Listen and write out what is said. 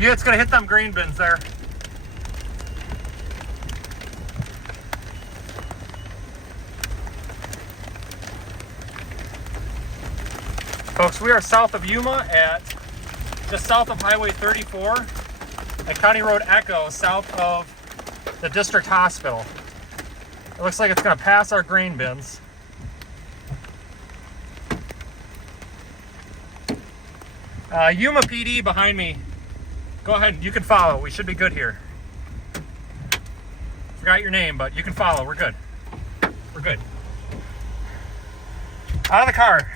Yeah, it's gonna hit them green bins there. Folks, we are south of Yuma just south of Highway 34 at County Road Echo, south of the district hospital. It looks like it's gonna pass our grain bins. Yuma PD behind me. Go ahead, you can follow. We should be good here. Forgot your name, but you can follow. We're good. We're good. Out of the car.